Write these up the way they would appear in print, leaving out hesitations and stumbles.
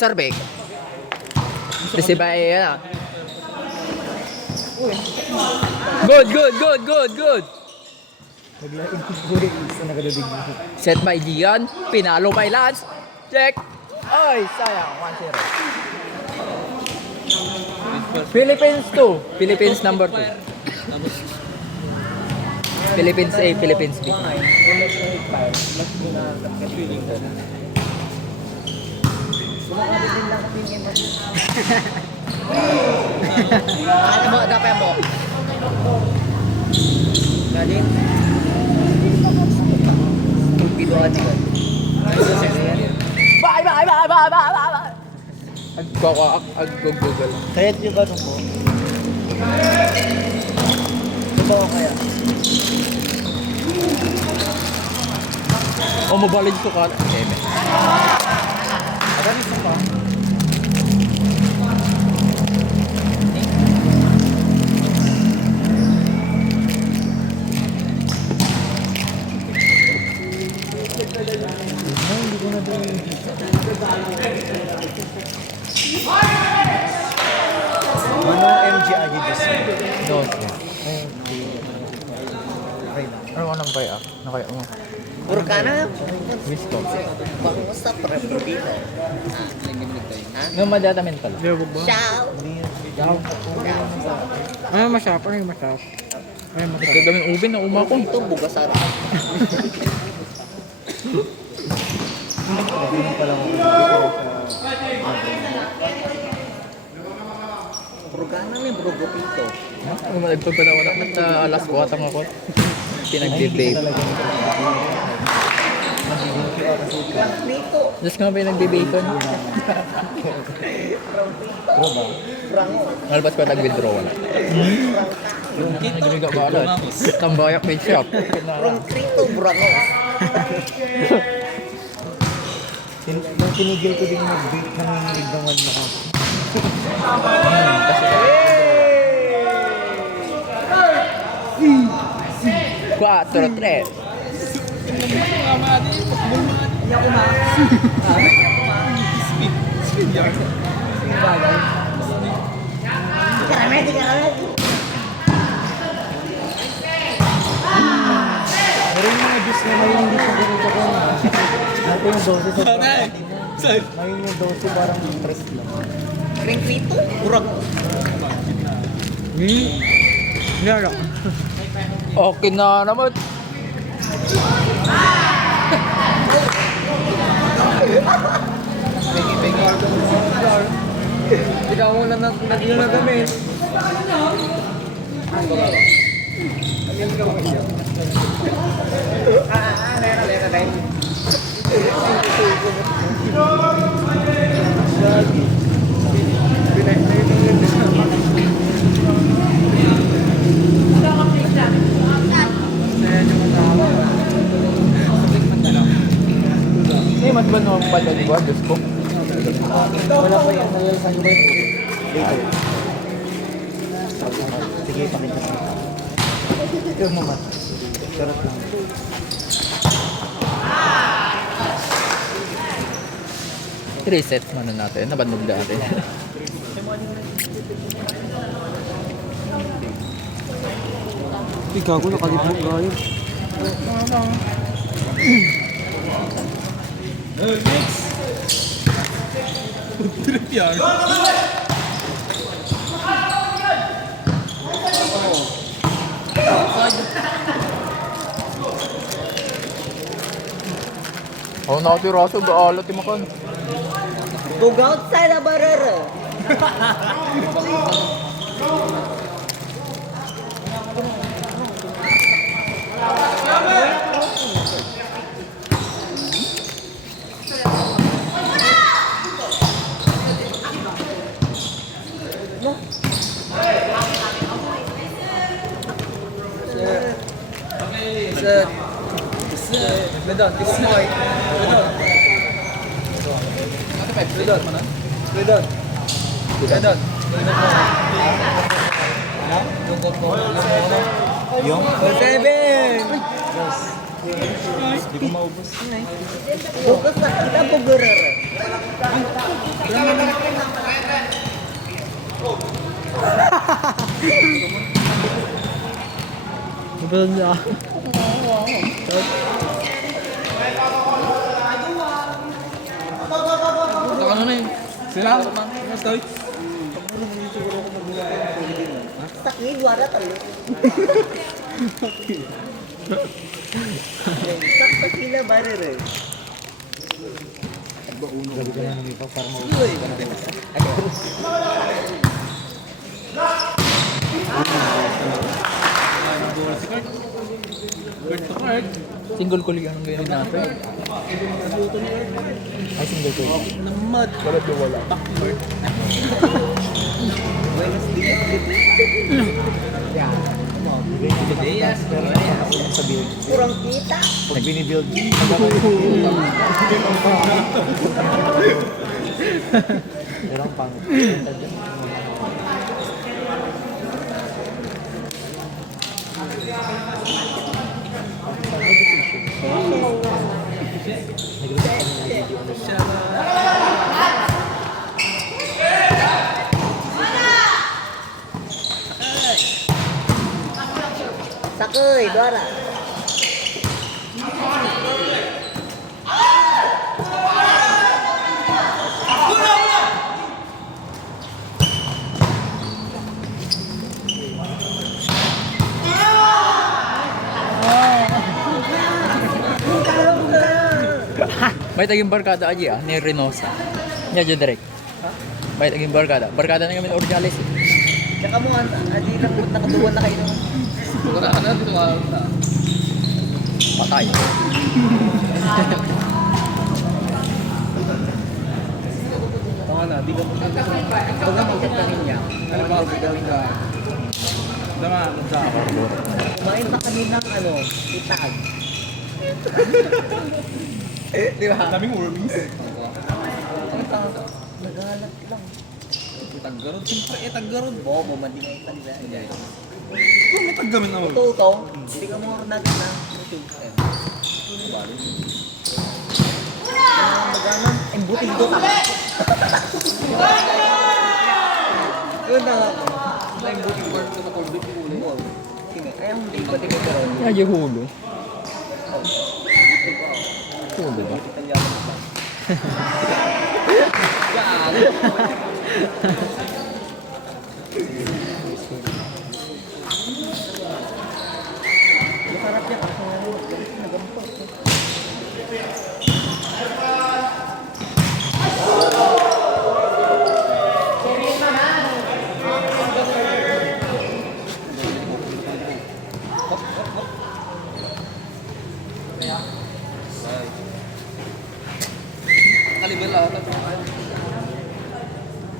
Sarbek. Kasi ba yan? Good, good, good, good, good. Set by Gian. Pinalo by Lance. Check. Ay, sayang. 1-0. Philippines 2. Philippines number 2. Philippines A, Philippines B. Ano mo? Dapat mo? Galing. Bye, bye, bye, bye, bye, bye. Ag-google. Kahit yung ano mo. Ito kaya. O, mabalid ko ka. Eme. Agad ito pa. Hindi ko na doon. Ano MG Adidas? Dos. Okay na. Ano ko nang kaya? Nakaya mo. Puro ka na. Wisco. Basta pre-provino. No, madatamin pala. Ciao. Ano masyap? Ano yung masyap? Ito gawin ube na umako. Ito, bugas araw. Hindi pala ako. Puro ka na rin, puro gupito. Ano mo nagpagpanawanak na alas 4 ako. Pinag-debate. Nito. Diyos ka nga pinag-bacon. Brango. Malabas ko nag-withdraw wala. Nagriga ba alat? Tambayak with shop. From Crito, Brango. Nung tinigil ko din mag-bake, nanginginig naman ako. Kasi 4-3. Pero yung mga juice na ngayon hindi siya ganito ko na. Dati yung dose sa ngayon yung dose parang interest lang. From Crito, Brango. Nara. Okay na naman. Ikaw mo na nag-gamit. Eh, mas ba naman pala di ba? Diyos ko. Wala pa yan. Saan ba yun? Dito. Sige, pakita ko. Ito mo man. Sarap lang. Reset muna natin. Nabanog natin. Ikaw ko nakalipot kayo. Ako nakatiraso. Gaalat yung makan. Go outside the barrera. Ledon, ikaw mo ay. Ledon. Ledon. Ledon. Yung? 7! Hindi ko maubos. Bukas na kita bugurer. Ibal niya. Ano na yun? Sila? Stoy? Sakit wala talo. Sakto sila barer. Gabi ka na lumipaw para maubos. Single ko liyan ang ganyan natin. Ay, single ko. Namad. Balat yung wala. Buenos dias. Sa build. Kurang kita. Pag binibuild. Pero ang pangit. Sakoy, Dora. May taging barkada aja ni Reynosa. Nya jo direct. May taging barkada. Barkada na kami Orjales. Tsaka mo, adi na po, nakaduwan na kayo. Wala ka na dito ka. Patay. Tama na, di ka mo. Pag namutot ka niya, Ano ba? Gawin ka. Tama, sa ako. kumain na kami ng itag. Di ba? Daming wormies. Nagalat lang. Taggarod, siyempre taggarod. Bobo, mandi nga itag dahil. Kung may taggamin naman. Ito, hindi ka mo natin na YouTube. Magaman, embuting ko tama. Yun na. Embuting ko sa kulbit ko ulit. Sige, kaya hindi ba tingin ka ron? Nya jo hulo. Hulo ba? Masarap yan kasi nagampot.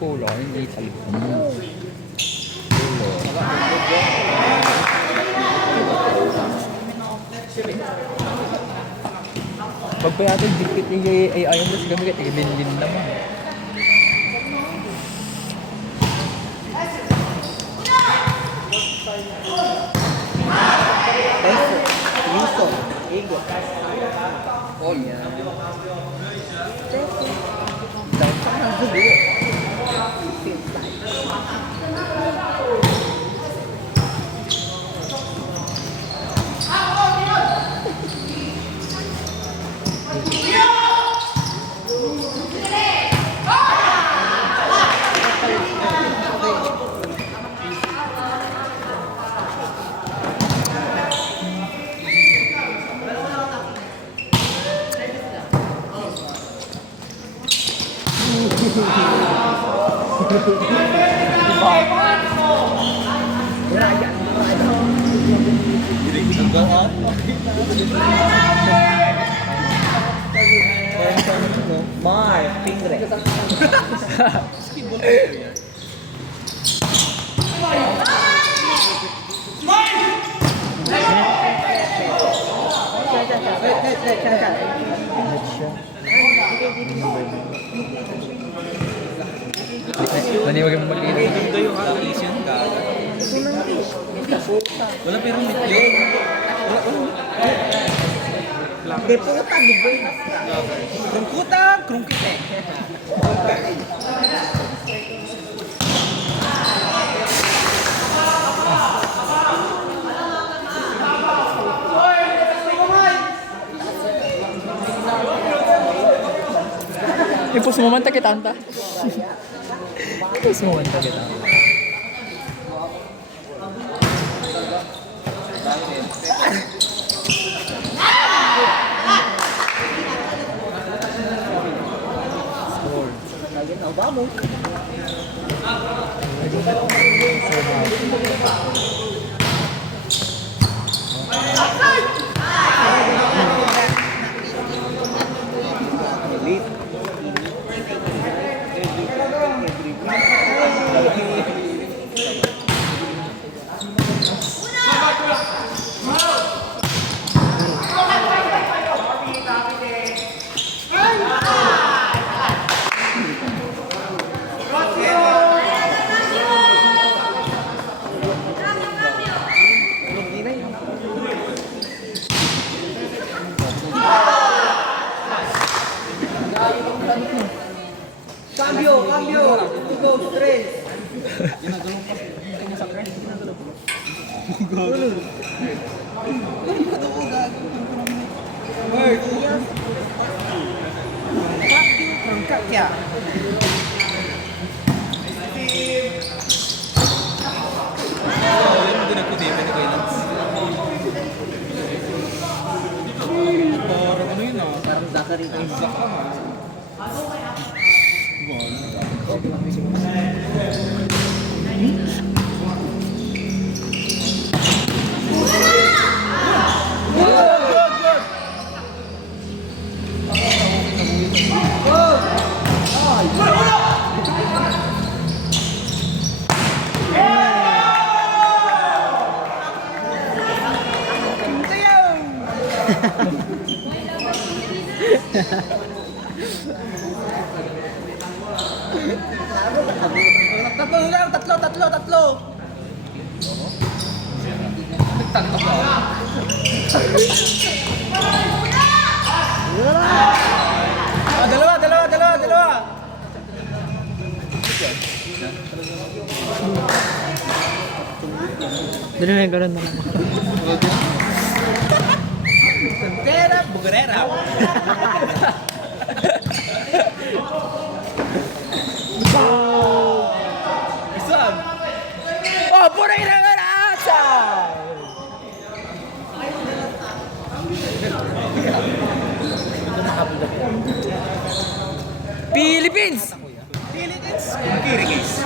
Hulo, hindi talib. Pag pa yata dikit niya ay ayaw mo siya gamit, ibinlin naman. Peso, Yuso, Ego. Oh, yeah. Peso. Daw sa mga gulo. Mar, pingre. Hindi wag mo mag-iinit. Ito yung alisin ka. Ito nang fish. Hindi po. Wala pero may yun. Wala. Hindi, puta, di ba yun? Krungkuta, krungkite. Ipos mo man kita anta. Ipos mo man kita. Lagi na, vamos. Cambio, cambio. 1, 2, 3. Kakya. Parang Zachary ko yung Tatlo. Dalawa. Dali na yung ganun na lang. Bugarera. Isang. Oh, pura irang asa! Philippines! Kirigis.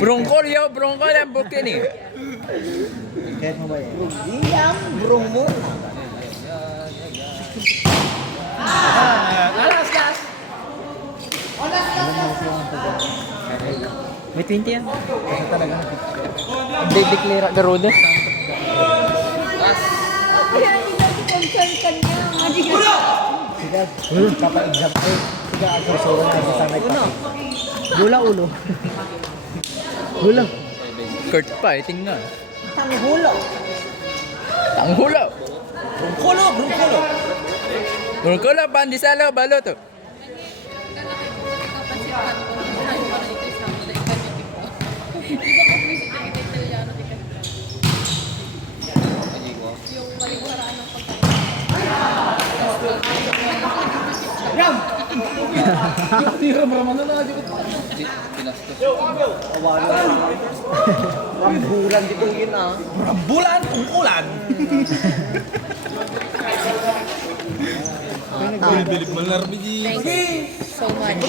Broncolio Bukini. Kahit mo ba yan? Iyang brong mo. Alas. May 20 yan. Kasi talaga Hindi declare Garuda. Sige, kapa-exam ko. Sige, agresura na sa sanay pa. Gula ulo. Gula. Kurt pa, tingnan. Tanghulo. Tanghula. Brungkulo. Broncolio Pandisalo Baloto. Rambulan dito yun ah. Rambulan, tungkulan. Thank you so much.